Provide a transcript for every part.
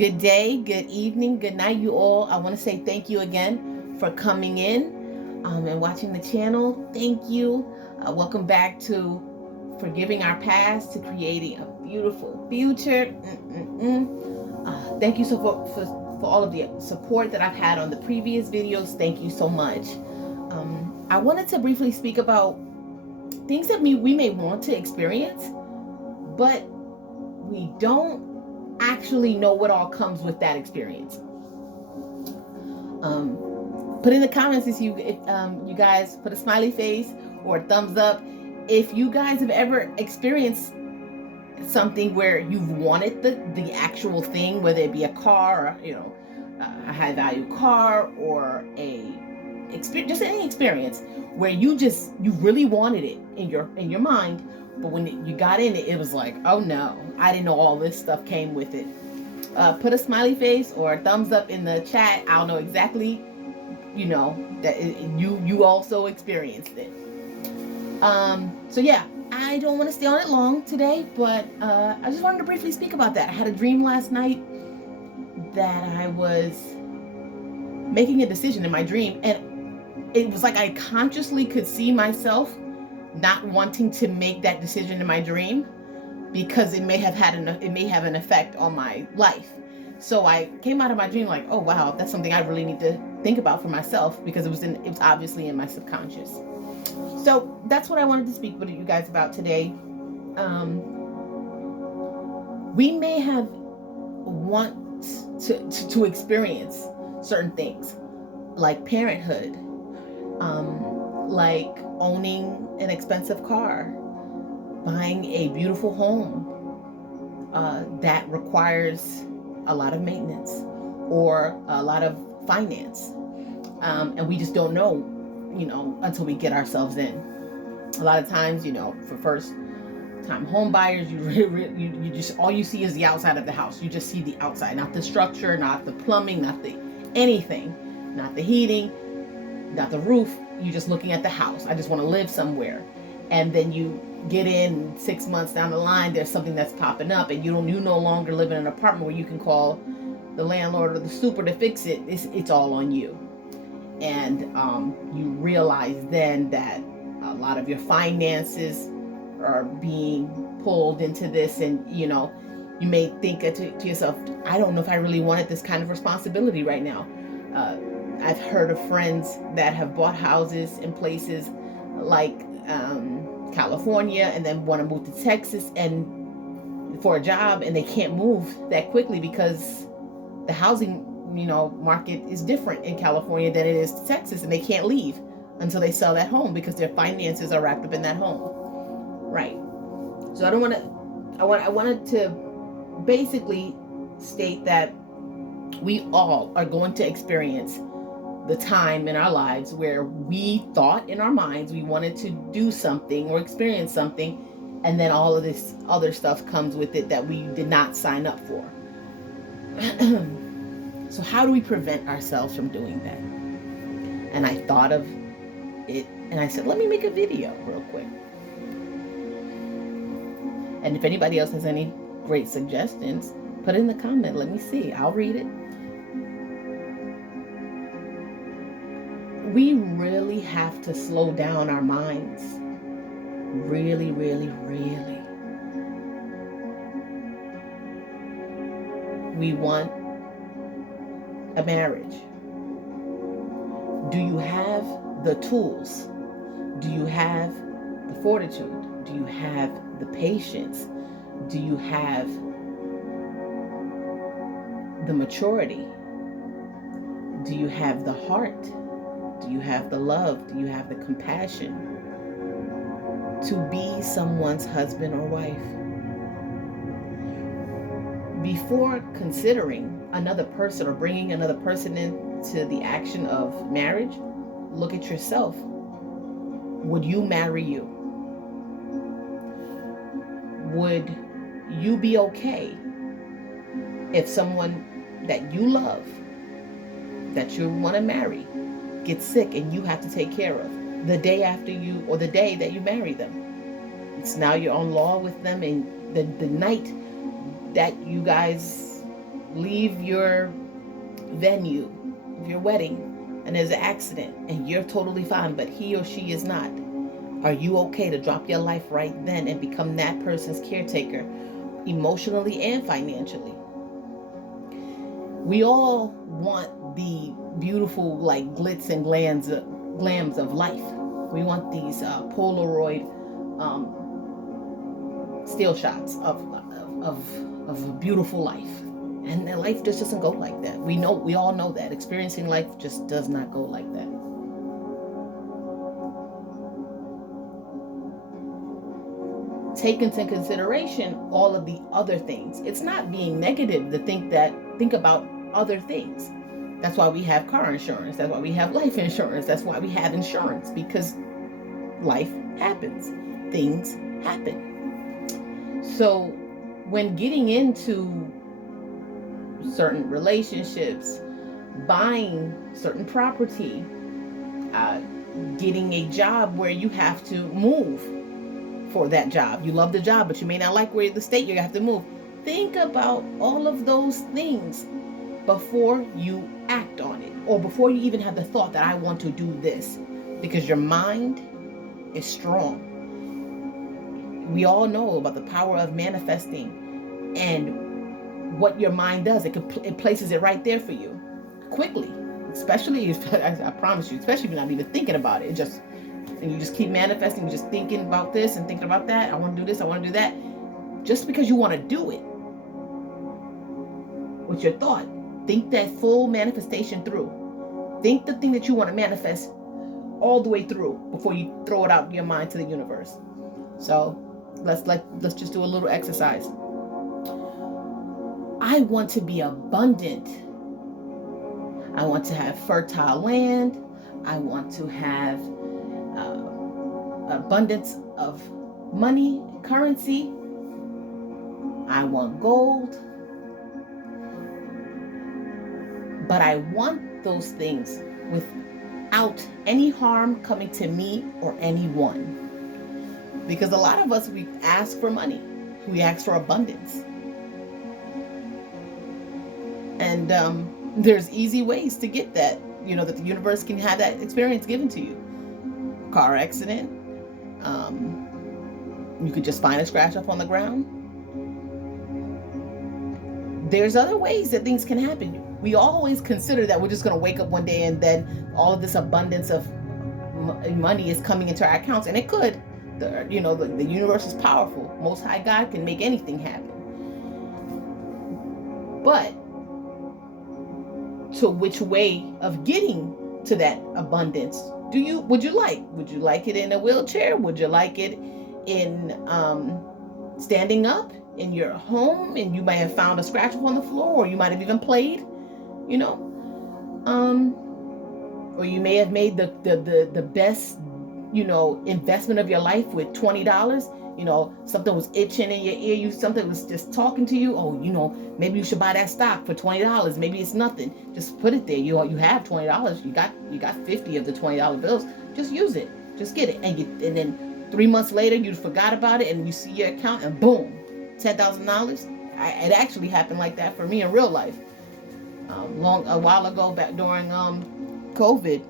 Good day, good evening, good night, you all. I want to say thank you again for coming in and watching the channel. Thank you. Welcome back to Forgiving Our Past to Creating a Beautiful Future. Thank you for all of the support that I've had on the previous videos. Thank you so much. I wanted to briefly speak about things that we may want to experience, but we don't actually know what all comes with that experience. Put in the comments if you guys put a smiley face or a thumbs up if you guys have ever experienced something where you've wanted the actual thing, whether it be a car or a high value car or just any experience where you really wanted it in your mind, but when you got in it, it was like, oh no, I didn't know all this stuff came with it. Put a smiley face or a thumbs up in the chat. I'll know exactly, that you also experienced it. So yeah, I don't want to stay on it long today, but I just wanted to briefly speak about that. I had a dream last night that I was making a decision in my dream, and it was like I consciously could see myself not wanting to make that decision in my dream because it may have an effect on my life. So I came out of my dream like, oh wow, that's something I really need to think about for myself, because it was obviously in my subconscious. So that's what I wanted to speak with you guys about today. We may have want to experience certain things like parenthood, like owning an expensive car, buying a beautiful home that requires a lot of maintenance or a lot of finance, and we just don't know, until we get ourselves in. A lot of times, for first time home buyers, you just, all you see is the outside of the house. You just see the outside, not the structure, not the plumbing, not the anything, not the heating, not the roof. You're just looking at the house. I just want to live somewhere. And then you get in 6 months down the line, there's something that's popping up, and you no longer live in an apartment where you can call the landlord or the super to fix it. It's all on you. And you realize then that a lot of your finances are being pulled into this, and you may think to yourself, I don't know if I really wanted this kind of responsibility right now. I've heard of friends that have bought houses in places like California, and then want to move to Texas and for a job, and they can't move that quickly because the housing market is different in California than it is to Texas, and they can't leave until they sell that home because their finances are wrapped up in that home. Right. So I wanted to basically state that we all are going to experience the time in our lives where we thought in our minds we wanted to do something or experience something, and then all of this other stuff comes with it that we did not sign up for. So how do we prevent ourselves from doing that? And I thought of it, and I said, let me make a video real quick. And if anybody else has any great suggestions, put it in the comment. Let me see. I'll read it. We really have to slow down our minds. Really, really, really. We want a marriage. Do you have the tools? Do you have the fortitude? Do you have the patience? Do you have the maturity? Do you have the heart? Do you have the love? Do you have the compassion to be someone's husband or wife? Before considering another person or bringing another person into the action of marriage, look at yourself. Would you marry you? Would you be okay if someone that you love, that you want to marry, gets sick and you have to take care of the day after you, or the day that you marry them? It's now you're on law with them, and the night that you guys leave your venue of your wedding and there's an accident and you're totally fine, but he or she is not, are you okay to drop your life right then and become that person's caretaker, emotionally and financially? We all want the beautiful, like, glitz and glams of life. We want these Polaroid still shots of a beautiful life. And life just doesn't go like that. We all know that. Experiencing life just does not go like that. Take into consideration all of the other things. It's not being negative to think about other things. That's why we have car insurance. That's why we have life insurance. That's why we have insurance, because life happens. Things happen. So when getting into certain relationships, buying certain property, getting a job where you have to move for that job. You love the job, but you may not like where the state you have to move. Think about all of those things before you act on it, or before you even have the thought that I want to do this, because your mind is strong. We all know about the power of manifesting and what your mind does. It places it right there for you quickly, especially if, I promise you, especially if you're not even thinking about it. And you just keep manifesting, you're just thinking about this and thinking about that. I want to do this, I want to do that. Just because you want to do it with your thought, think that full manifestation through. Think the thing that you want to manifest all the way through before you throw it out of your mind to the universe. So let's just do a little exercise. I want to be abundant. I want to have fertile land. I want to have abundance of money, currency. I want gold. But I want those things without any harm coming to me or anyone. Because a lot of us, we ask for money. We ask for abundance. And there's easy ways to get that, that the universe can have that experience given to you. Car accident. You could just find a scratch up on the ground. There's other ways that things can happen. We always consider that we're just going to wake up one day and then all of this abundance of money is coming into our accounts, and it could. The universe is powerful. Most High God can make anything happen. But to which way of getting to that abundance would you like? Would you like it in a wheelchair? Would you like it in standing up in your home, and you might have found a scratch on the floor, or you might have even played, or you may have made the best, investment of your life with $20. Something was itching in your ear, something was just talking to you. Oh, maybe you should buy that stock for $20. Maybe it's nothing. Just put it there. You have $20. You got 50 of the $20 bills. Just use it. Just get it. And then 3 months later, you forgot about it, and you see your account, and boom, $10,000. It actually happened like that for me in real life. A while ago, back during COVID,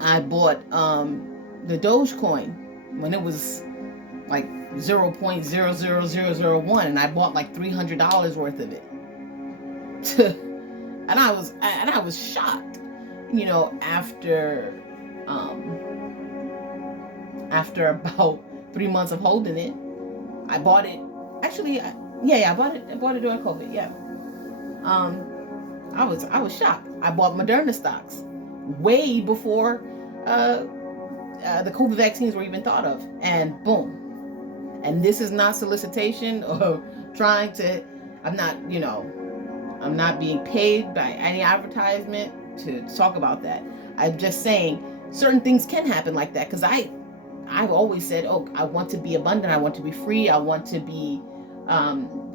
I bought the Dogecoin when it was like 0.00001, and I bought like $300 worth of it. and I was shocked, after about 3 months of holding it. I bought it. Actually, I bought it during COVID. Yeah. I was shocked. I bought Moderna stocks way before the COVID vaccines were even thought of, and boom. And this is not solicitation or trying to. I'm not being paid by any advertisement to talk about that. I'm just saying certain things can happen like that, because I've always said, I want to be abundant. I want to be free. I want to be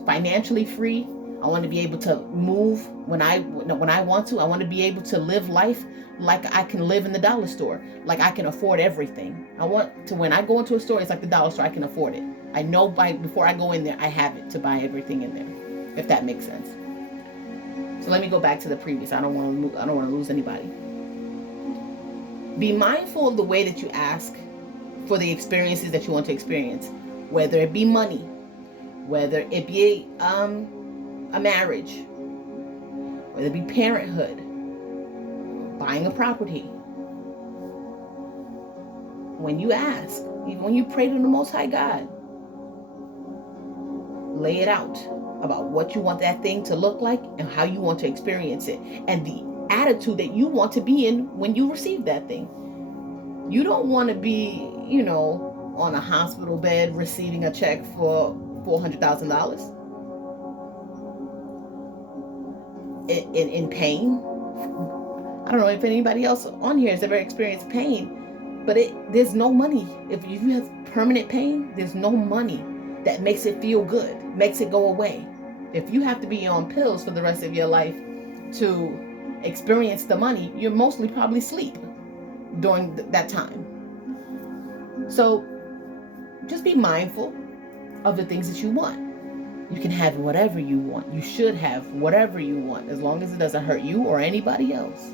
financially free. I want to be able to move when I want to. I want to be able to live life like I can live in the dollar store, like I can afford everything. I want to, when I go into a store, it's like the dollar store. I can afford it. I know before I go in there, I have it to buy everything in there, if that makes sense. So let me go back to the previous. I don't want to lose anybody. Be mindful of the way that you ask for the experiences that you want to experience, whether it be money, whether it be a marriage, whether it be parenthood, buying a property. When you ask, even when you pray to the Most High God, lay it out about what you want that thing to look like and how you want to experience it, and the attitude that you want to be in when you receive that thing. You don't want to be, on a hospital bed receiving a check for $400,000 in pain. I don't know if anybody else on here has ever experienced pain, but there's no money. If you have permanent pain, there's no money that makes it feel good, makes it go away. If you have to be on pills for the rest of your life to experience the money, you're mostly probably asleep during that time. So just be mindful of the things that you want. You can have whatever you want. You should have whatever you want, as long as it doesn't hurt you or anybody else.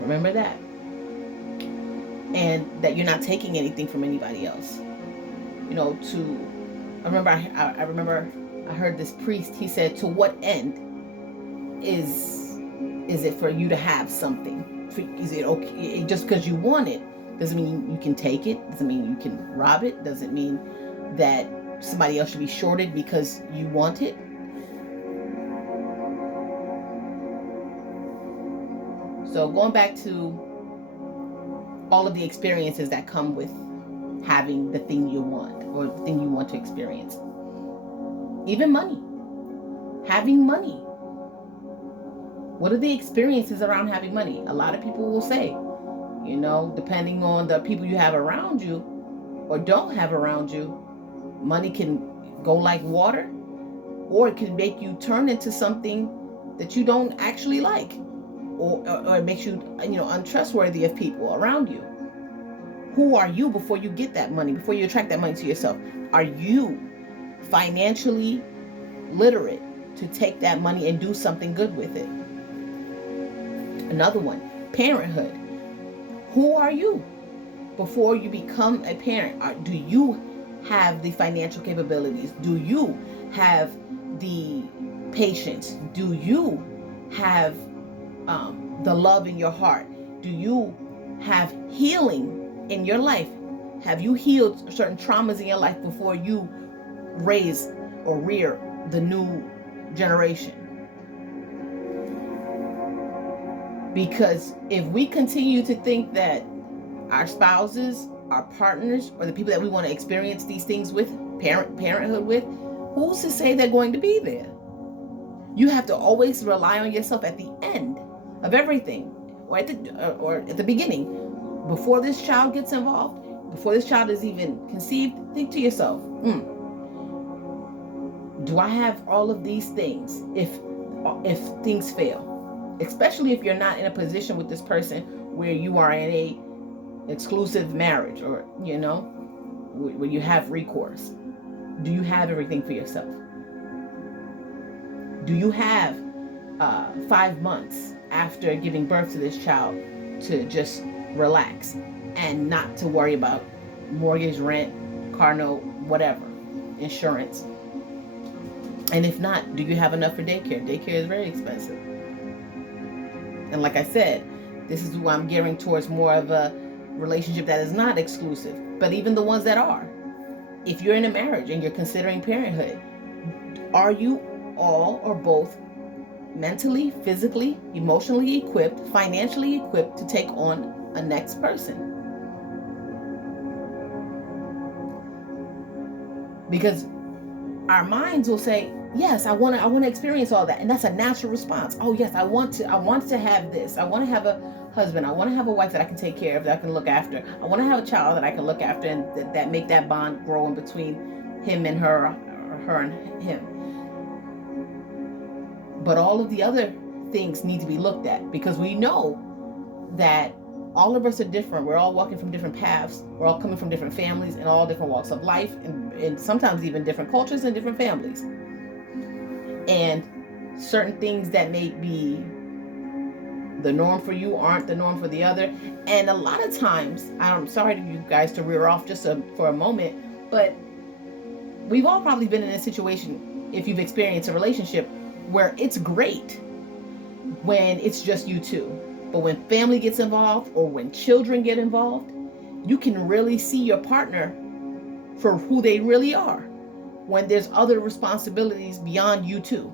Remember that. And that you're not taking anything from anybody else. I remember I heard this priest, he said, to what end is it for you to have something? Is it okay just because you want it? Doesn't mean you can take it. Doesn't mean you can rob it. Doesn't mean that somebody else should be shorted because you want it. So going back to all of the experiences that come with having the thing you want or the thing you want to experience. Even money. Having money. What are the experiences around having money? A lot of people will say, depending on the people you have around you or don't have around you, money can go like water, or it can make you turn into something that you don't actually like, or it makes you, untrustworthy of people around you. Who are you before you get that money, before you attract that money to yourself? Are you financially literate to take that money and do something good with it? Another one, parenthood. Who are you before you become a parent? Do you have the financial capabilities? Do you have the patience? Do you have the love in your heart? Do you have healing in your life? Have you healed certain traumas in your life before you raise or rear the new generation? Because if we continue to think that our spouses, our partners, or the people that we want to experience these things with, parenthood with, who's to say they're going to be there? You have to always rely on yourself at the end of everything, or at the beginning. Before this child gets involved, before this child is even conceived, think to yourself, do I have all of these things if things fail? Especially if you're not in a position with this person where you are in a exclusive marriage, or where you have recourse. Do you have everything for yourself? Do you have 5 months after giving birth to this child to just relax and not to worry about mortgage, rent, car note, whatever, insurance? And if not, do you have enough for daycare? Daycare is very expensive. And like I said, this is why I'm gearing towards more of a relationship that is not exclusive. But even the ones that are, if you're in a marriage and you're considering parenthood, are you all or both mentally, physically, emotionally equipped, financially equipped to take on a next person? Because our minds will say, yes, I want to experience all that. And that's a natural response. Oh yes, I want to have this. I want to have a husband. I want to have a wife that I can take care of, that I can look after. I want to have a child that I can look after, and that make that bond grow in between him and her, or her and him. But all of the other things need to be looked at, because we know that all of us are different. We're all walking from different paths. We're all coming from different families and all different walks of life, and sometimes even different cultures and different families. And certain things that may be the norm for you aren't the norm for the other. And a lot of times, I'm sorry to you guys to rear off just for a moment, but we've all probably been in a situation, if you've experienced a relationship, where it's great when it's just you two. But when family gets involved or when children get involved, you can really see your partner for who they really are when there's other responsibilities beyond you two.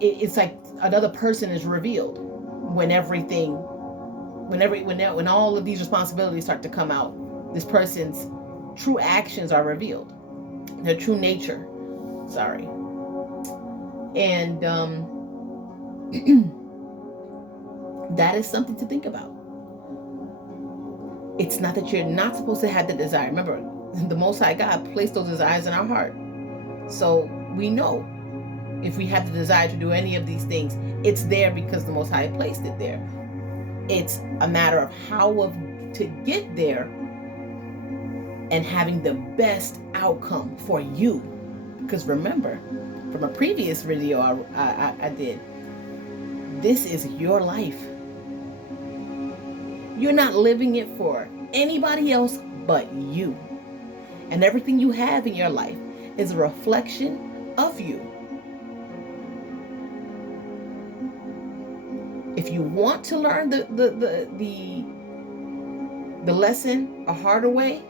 It's like another person is revealed when when all of these responsibilities start to come out. This person's true actions are revealed, their true nature. Sorry. And that is something to think about. It's not that you're not supposed to have the desire. Remember, the Most High God placed those desires in our heart. So we know if we have the desire to do any of these things, it's there because the Most High placed it there. It's a matter of how to get there and having the best outcome for you. Because remember, from a previous video I did, this is your life. You're not living it for anybody else but you. And everything you have in your life is a reflection of you. If you want to learn the lesson a harder way,